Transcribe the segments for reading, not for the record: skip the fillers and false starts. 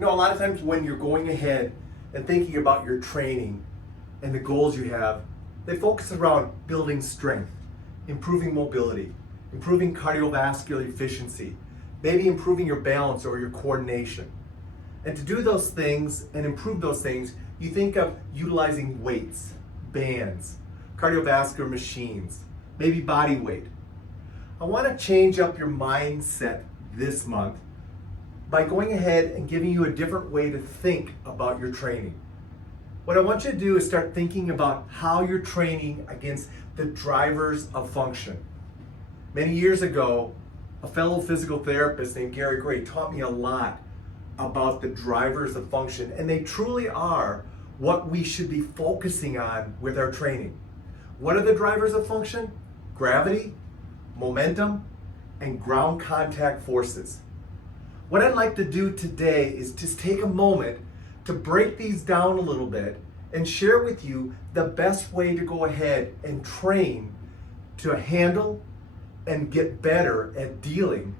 You know, a lot of times when you're going ahead and thinking about your training and the goals you have, they focus around building strength, improving mobility, improving cardiovascular efficiency, maybe improving your balance or your coordination. And to do those things and improve those things, you think of utilizing weights, bands, cardiovascular machines, maybe body weight. I want to change up your mindset this month by going ahead and giving you a different way to think about your training. What I want you to do is start thinking about how you're training against the drivers of function. Many years ago, a fellow physical therapist named Gary Gray taught me a lot about the drivers of function, and they truly are what we should be focusing on with our training. What are the drivers of function? Gravity, momentum, and ground contact forces. What I'd like to do today is just take a moment to break these down a little bit and share with you the best way to go ahead and train to handle and get better at dealing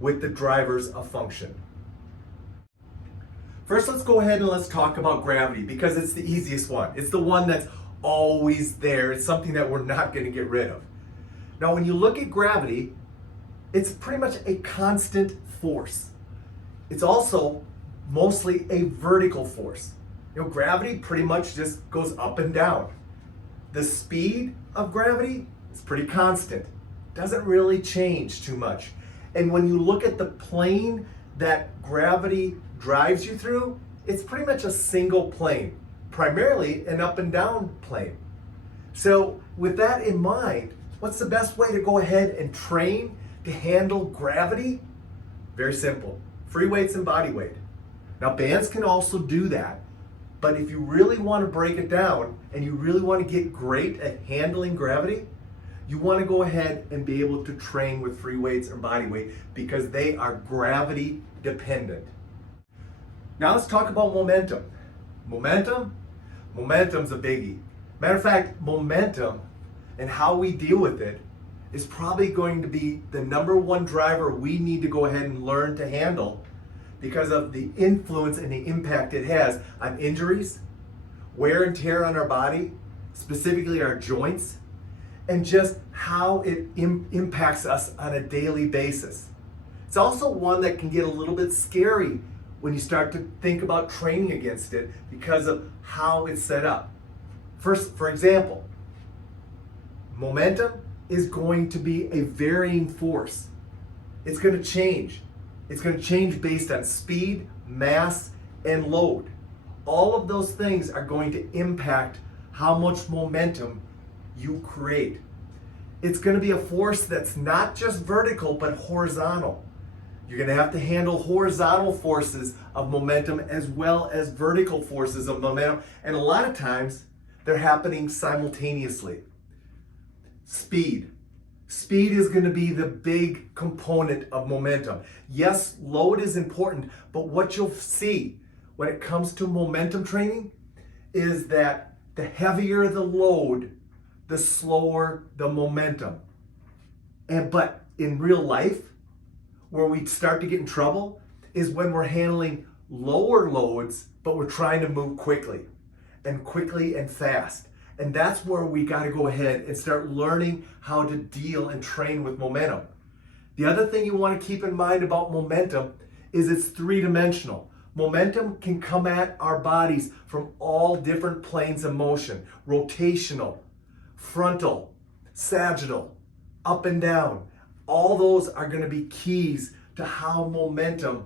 with the drivers of function. First, let's go ahead and let's talk about gravity because it's the easiest one. It's the one that's always there. It's something that we're not going to get rid of. Now, when you look at gravity, it's pretty much a constant force. It's also mostly a vertical force. You know, gravity pretty much just goes up and down. The speed of gravity is pretty constant. Doesn't really change too much. And when you look at the plane that gravity drives you through, it's pretty much a single plane, primarily an up and down plane. So with that in mind, what's the best way to go ahead and train to handle gravity? Very simple. Free weights and body weight. Now, bands can also do that, but if you really want to break it down and you really want to get great at handling gravity, you want to go ahead and be able to train with free weights or body weight because they are gravity dependent. Now let's talk about momentum. Momentum's a biggie. Matter of fact, momentum and how we deal with it is probably going to be the number one driver we need to go ahead and learn to handle because of the influence and the impact it has on injuries, wear and tear on our body, specifically our joints, and just how it impacts us on a daily basis. It's also one that can get a little bit scary when you start to think about training against it because of how it's set up. First, for example, momentum is going to be a varying force. It's going to change. It's going to change based on speed, mass, and load. All of those things are going to impact how much momentum you create. It's going to be a force that's not just vertical, but horizontal. You're going to have to handle horizontal forces of momentum as well as vertical forces of momentum. And a lot of times, they're happening simultaneously. Speed. Speed is going to be the big component of momentum. Yes, load is important, but what you'll see when it comes to momentum training is that the heavier the load, the slower the momentum. But in real life, where we start to get in trouble is when we're handling lower loads, but we're trying to move quickly and fast. And that's where we got to go ahead and start learning how to deal and train with momentum. The other thing you want to keep in mind about momentum is it's three-dimensional. Momentum can come at our bodies from all different planes of motion: rotational, frontal, sagittal, up and down. All those are going to be keys to how momentum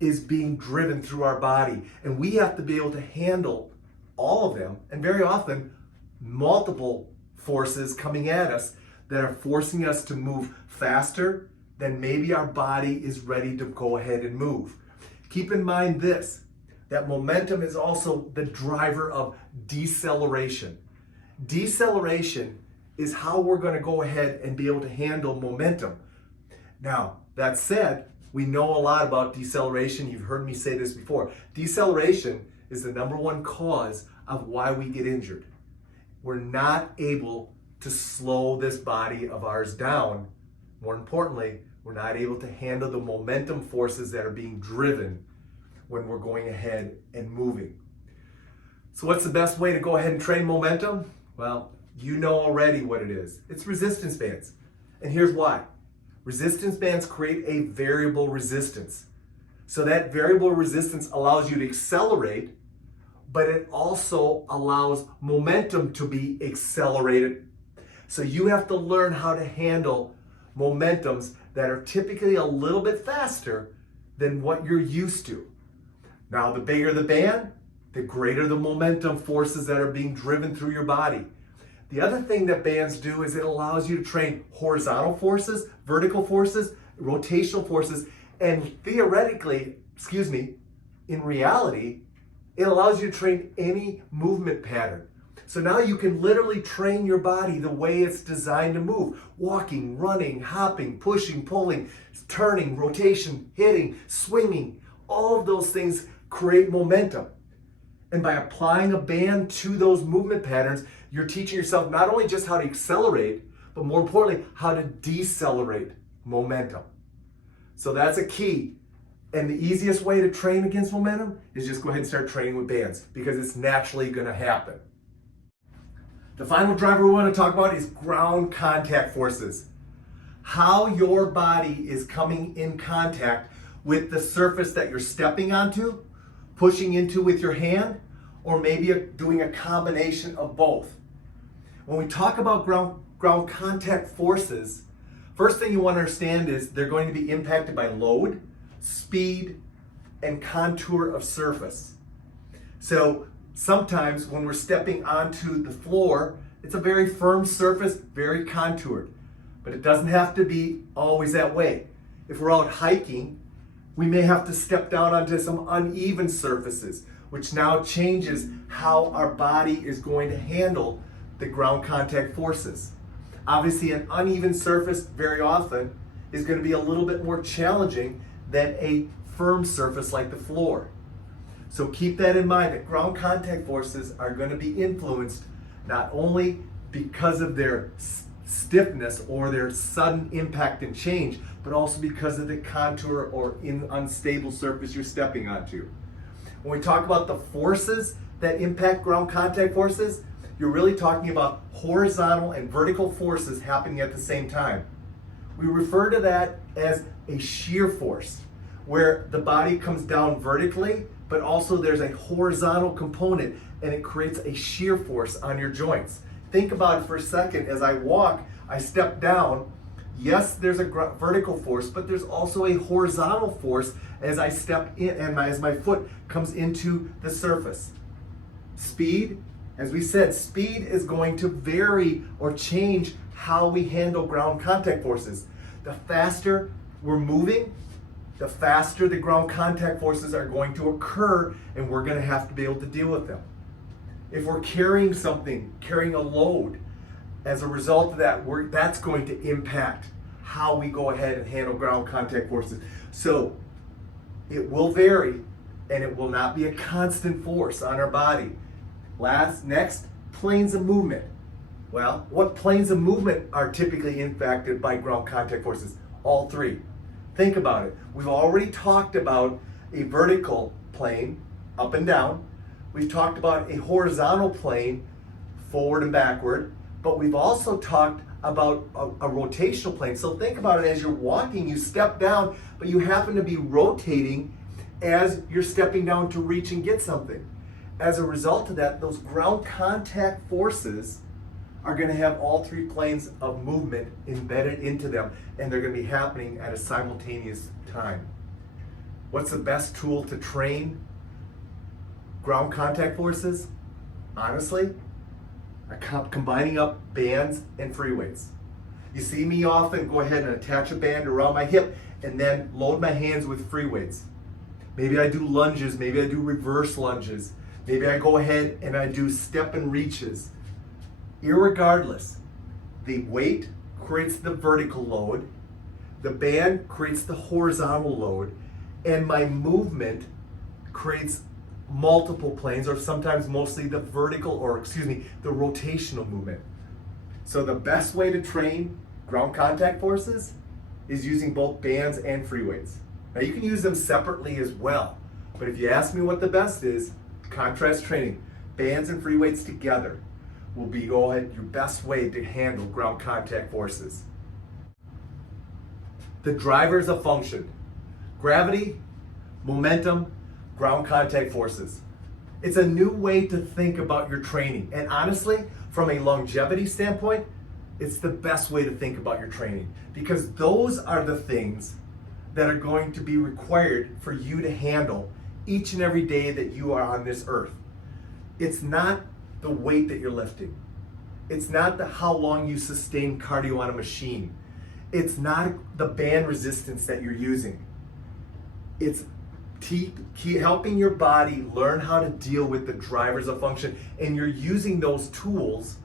is being driven through our body. And we have to be able to handle all of them, and very often multiple forces coming at us that are forcing us to move faster than maybe our body is ready to go ahead and move. Keep in mind this, that momentum is also the driver of deceleration. Deceleration is how we're going to go ahead and be able to handle momentum. Now, that said, we know a lot about deceleration. You've heard me say this before. Deceleration is the number one cause of why we get injured. We're not able to slow this body of ours down. More importantly, we're not able to handle the momentum forces that are being driven when we're going ahead and moving. So what's the best way to go ahead and train momentum? Well, you know already what it is. It's resistance bands. And here's why. Resistance bands create a variable resistance. So that variable resistance allows you to accelerate, but it also allows momentum to be accelerated. So you have to learn how to handle momentums that are typically a little bit faster than what you're used to. Now, the bigger the band, the greater the momentum forces that are being driven through your body. The other thing that bands do is it allows you to train horizontal forces, vertical forces, rotational forces, and theoretically, in reality, it allows you to train any movement pattern. So now you can literally train your body the way it's designed to move. Walking, running, hopping, pushing, pulling, turning, rotation, hitting, swinging. All of those things create momentum. And by applying a band to those movement patterns, you're teaching yourself not only just how to accelerate, but more importantly, how to decelerate momentum. So that's a key. And the easiest way to train against momentum is just go ahead and start training with bands because it's naturally going to happen. The final driver we want to talk about is ground contact forces. How your body is coming in contact with the surface that you're stepping onto, pushing into with your hand, or maybe doing a combination of both. When we talk about ground contact forces, first thing you want to understand is they're going to be impacted by load, speed, and contour of surface. So sometimes when we're stepping onto the floor, it's a very firm surface, very contoured, but it doesn't have to be always that way. If we're out hiking, we may have to step down onto some uneven surfaces, which now changes how our body is going to handle the ground contact forces. Obviously, an uneven surface very often is going to be a little bit more challenging than a firm surface like the floor. So keep that in mind, that ground contact forces are going to be influenced not only because of their stiffness or their sudden impact and change, but also because of the contour or unstable surface you're stepping onto. When we talk about the forces that impact ground contact forces, you're really talking about horizontal and vertical forces happening at the same time. We refer to that as a shear force, where the body comes down vertically, but also there's a horizontal component and it creates a shear force on your joints. Think about it for a second. As I walk, I step down. Yes, there's a vertical force, but there's also a horizontal force as I step in and as my foot comes into the surface. Speed, as we said, speed is going to vary or change how we handle ground contact forces. The faster we're moving, the faster the ground contact forces are going to occur, and we're going to have to be able to deal with them. If we're carrying something, carrying a load, as a result of that, that's going to impact how we go ahead and handle ground contact forces. So it will vary, and it will not be a constant force on our body. Next, planes of movement. Well, what planes of movement are typically impacted by ground contact forces? All three. Think about it. We've already talked about a vertical plane, up and down. We've talked about a horizontal plane, forward and backward. But we've also talked about a rotational plane. So think about it, as you're walking, you step down, but you happen to be rotating as you're stepping down to reach and get something. As a result of that, those ground contact forces are going to have all three planes of movement embedded into them, and they're going to be happening at a simultaneous time. What's the best tool to train ground contact forces? Honestly, combining up bands and free weights. You see me often go ahead and attach a band around my hip and then load my hands with free weights. Maybe I do lunges, maybe I do reverse lunges, maybe I go ahead and I do step and reaches. Irregardless, the weight creates the vertical load, the band creates the horizontal load, and my movement creates multiple planes, or sometimes mostly the rotational movement. So the best way to train ground contact forces is using both bands and free weights. Now you can use them separately as well, But if you ask me what the best is, contrast training, bands and free weights together will be your best way to handle ground contact forces. The drivers of function: gravity, momentum, ground contact forces. It's a new way to think about your training. And honestly, from a longevity standpoint, it's the best way to think about your training, because those are the things that are going to be required for you to handle each and every day that you are on this earth. It's not the weight that you're lifting. It's not how long you sustain cardio on a machine. It's not the band resistance that you're using. It's helping your body learn how to deal with the drivers of function, and you're using those tools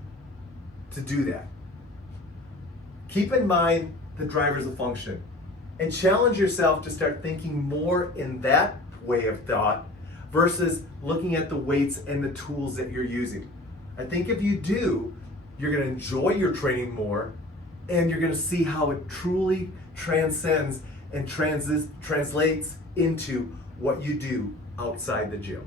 to do that. Keep in mind the drivers of function and challenge yourself to start thinking more in that way of thought versus looking at the weights and the tools that you're using. I think if you do, you're going to enjoy your training more, and you're going to see how it truly transcends and translates into what you do outside the gym.